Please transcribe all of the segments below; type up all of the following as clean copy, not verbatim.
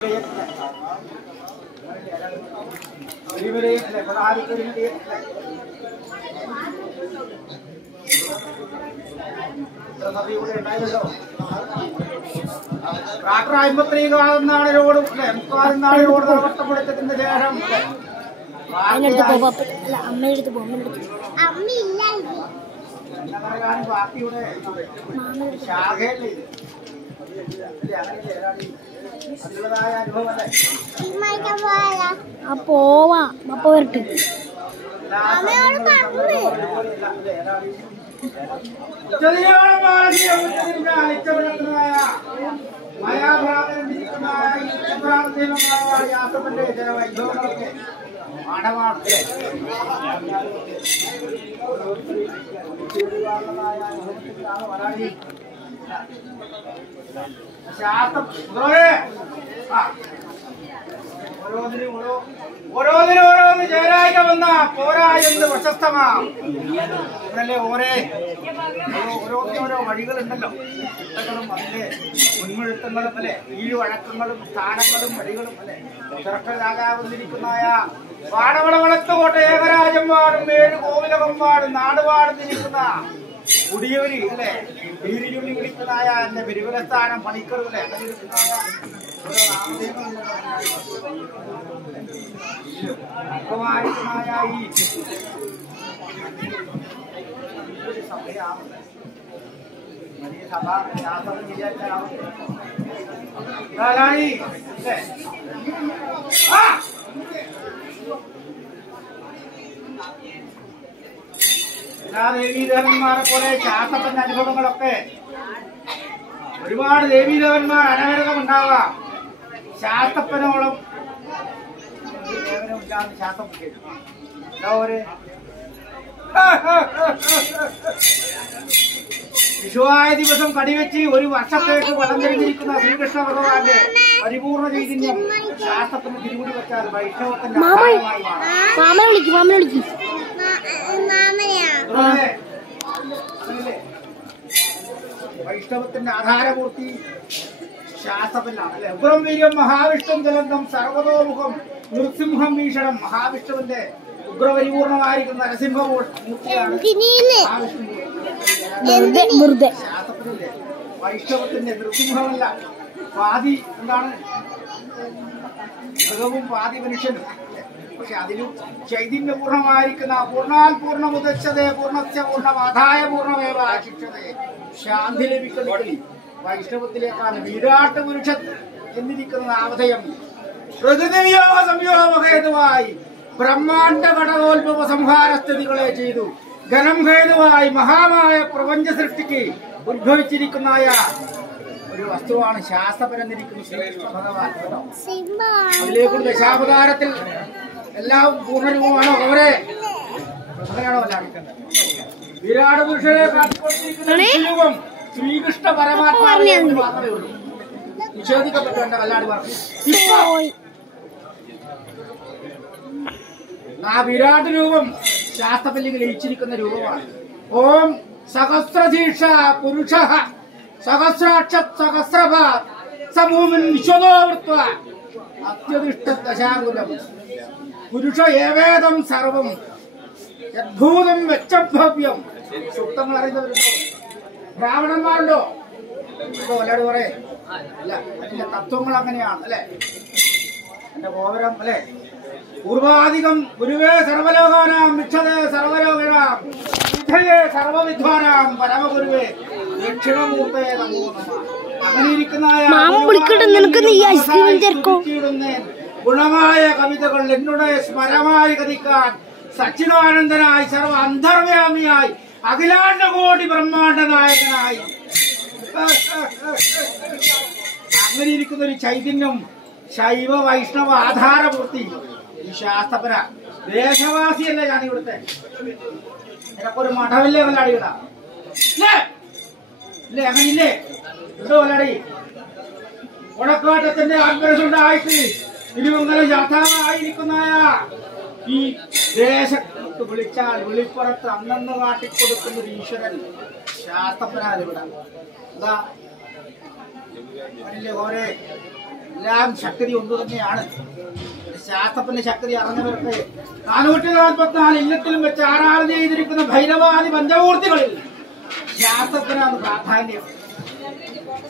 Tractor 53 നാളിനോട് നാളിനോട് നഷ്ടപ്പെടുത്തതിന്റെ ശേഷം പാർട്ടിയുടെ ശാഖയല്ലേ അതിലുള്ളതായ അനുഭവം പോവാ അപ്പ വരട്ടെ ഓരോന്നിനോരോന്ന് ചേരായിക വന്ന പോരായെന്ന് പ്രശസ്തമാല്ലേ. ഓരോന്നിനോരോ വഴികളുണ്ടല്ലോ. അതിന്റെ മുൻമെഴുത്തങ്ങളും അല്ലെ, ഈഴുവഴക്കങ്ങളും സ്ഥാനങ്ങളും വഴികളും അല്ലെ. ചെറുക്കലാകാവുന്നിരിക്കുന്നതായ പാടവളവളത്തുകോട്ടെ ഏകരാജം പാടും 7 കോവിലകം പാടും നാട് പാടുന്നിരിക്കുന്ന കുടിയവരി അല്ലെ, വീരിരുള്ളി വിളിക്കുന്നതായ എന്റെ പെരുവിലസ്ഥാനം പണിക്കറുകളെ അങ്ങനെ ഇരിക്കുന്നതായ ഓരോ നാമധേയങ്ങളുമായ ഈ സഭയാണ് വലിയ സഭ ശാസ്ത്രം എല്ലാ ദേവീദേവന്മാരെ പോലെ ശാസ്ത്രത്തിന്റെ അനുഭവങ്ങളൊക്കെ ഒരുപാട് ദേവീദേവന്മാർ അനവരതം ഉണ്ടാവാം. ശാസ്ത്രപ്പനോളം ദേവനമില്ലാന്ന് ശാസ്ത്രം വിഷുവായ ദിവസം കടിവെച്ച് 1 വർഷത്തേക്ക് വളം തിരിഞ്ഞിരിക്കുന്ന ശ്രീകൃഷ്ണ ഭഗവാന്റെ പരിപൂർണ ചൈതന്യം ശാസ്ത്രത്തിന് തിരുമുടി വെച്ചാൽ വൈഷ്ണവത്തിന്റെ വൈഷ്ണവത്തിന്റെ ആധാരമൂർത്തി ശാസ്ത്രത്തിലാണ് അല്ലെ. ഉഗ്രം വീര്യം മഹാവിഷ്ണു ജലന്തം സർവതോമുഖം നൃസിംഹം ഭീഷണം. മഹാവിഷ്ണുവിന്റെ ഉഗ്രപരിപൂർണമായിരിക്കുന്ന നരസിംഹമൂർത്തിയാണ് ശാസ്ത്രത്തിലെ വൈഷ്ണവത്തിന്റെ നൃസിംഹമല്ല. പാതി എന്താണ് മൃഗവും പാതി മനുഷ്യനും. പക്ഷെ അതിലും ചൈതന്യപൂർണമായിരിക്കുന്ന പൂർണ്ണാൽ പൂർണ്ണമുദച്ഛതേ പൂർണ്ണസ്യ പൂർണ്ണമാധായ പൂർണ്ണമേവ ശിക്ഷതേ. ശാന്തി ലഭിക്കുന്നതിൽ വൈഷ്ണവത്തിലേക്കാണ് വിരാട് പുരുഷൻ എന്നിരിക്കുന്ന നാമധേയം. പ്രകൃതിവിയോഗ സംയോഗഹേതുവായി ബ്രഹ്മാണ്ഡ ഘടകോത്ഭവ സംഹാര സ്ഥിതികളെ ചെയ്തു. ഘനം ഹേതുവായി മഹാമായ പ്രപഞ്ച സൃഷ്ടിക്ക് ഉദ്ഭവിച്ചിരിക്കുന്നതായ ഒരു വസ്തുവാണ് ശാസ്ത്രപരന്നിരിക്കുന്ന ശ്രീകൃഷ്ണ ഭഗവാൻ. അതിലേക്കുള്ള ദശാവതാരത്തിൽ എല്ലാം പൂർണ്ണരൂപമാണോ അവരെ അങ്ങനെയാണോ അല്ലാതെ വിരാട് പുരുഷനെ കാട്ടിക്കൊണ്ടിരിക്കുന്ന ശ്രീകൃഷ്ണ പരമാത്മാവിനെ മാത്രമേ ഉള്ളൂ. നിഷേധിക്കപ്പെട്ടു എന്റെ വല്ലാട് പറഞ്ഞു. ആ വിരാട് രൂപം ശാസ്ത്രപല്ലിൽ ലയിച്ചിരിക്കുന്ന രൂപമാണ്. ഓം സഹസ്രശീർഷ പുരുഷ സഹസ്രാക്ഷ സഹസ്രഭ സമൂഹൻ വിശ്വതോവൃത്വ അത്യധിഷ്ഠ ദശാകുലം പുരുഷ ഏവേദം സർവം യദ്ഭൂതം വെച്ചഭവ്യം. സൂക്തങ്ങൾ അറിയുന്നവരുണ്ടോ? ബ്രാഹ്മണന്മാരുണ്ടോ? എല്ലാവരും പറയേ അല്ല. അതിന്റെ തത്വങ്ങൾ അങ്ങനെയാണ് അല്ലെ. എന്റെ ഗോപുരം അല്ലെ. പൂർവാധികം ഗുരുവേ സർവലോകാനാം വിക്ഷതേ സർവലോകനാം വിധയേ സർവവിദ്വാനാം പരമഗുരുവേ ദക്ഷിണമൂർത്തേ നമോ നമഃ. അങ്ങനെ ഇരിക്കുന്ന ഗുണമായ കവിതകൾ എന്നുടെ സ്മരമായി കഥിക്കാൻ സച്ചിദാനന്ദനായി സർവ അന്തർവ്യാമിയായി അഖിലാണ്ടകോടി ബ്രഹ്മാണ്ഡ നായകനായി അങ്ങനെ ഇരിക്കുന്ന ഒരു ചൈതന്യം ശൈവ വൈഷ്ണവ ആധാരമൂർത്തി ഈ ശാസ്ത്രപര ദേശവാസിയല്ലേ. ഞാൻ ഇവിടുത്തെ എനക്കൊരു മഠമില്ലേ വല്ലാടികളാ ഇല്ലേ? അങ്ങനില്ലേ? ഉണ്ടോ വല്ലാടി? ഉണക്കാട്ടത്തിന്റെ ആത്മരസുണ്ടായിട്ട് തിരുവങ്ങനെ യാഥാവായിരിക്കുന്നതായ ഈ ദേശത്ത് വിളിച്ചാൽ വെളിപ്പുറത്ത് അന്നന്ന് കാട്ടിക്കൊടുക്കുന്ന ഒരു ഈശ്വരൻ ശാസ്ത്രപരാതിവിടെ എന്താ ഓരേ എല്ലാം ശക്തി ഒന്നു തന്നെയാണ്. ശാസ്ത്രത്തിന്റെ ശക്തി അറിഞ്ഞവർക്ക് 444 ഇല്ലത്തിലും വെച്ച് ആരാധന ചെയ്തിരിക്കുന്ന ഭൈരവാദി പഞ്ചമൂർത്തികളിൽ ശാസ്ത്രത്തിനാണ് പ്രാധാന്യം.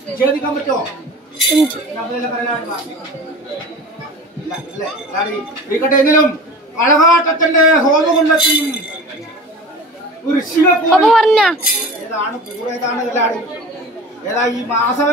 നിഷേധിക്കാൻ പറ്റുമോ? എങ്കിലും കളകാട്ടത്തിന്റെ ഹോമകുണ്ടത്തിൽ ഒരു ശിവപൂർണ്ണ ഏതാണ് പൂർണ്ണ ഏതാണ് ഏതാ ഈ മാസം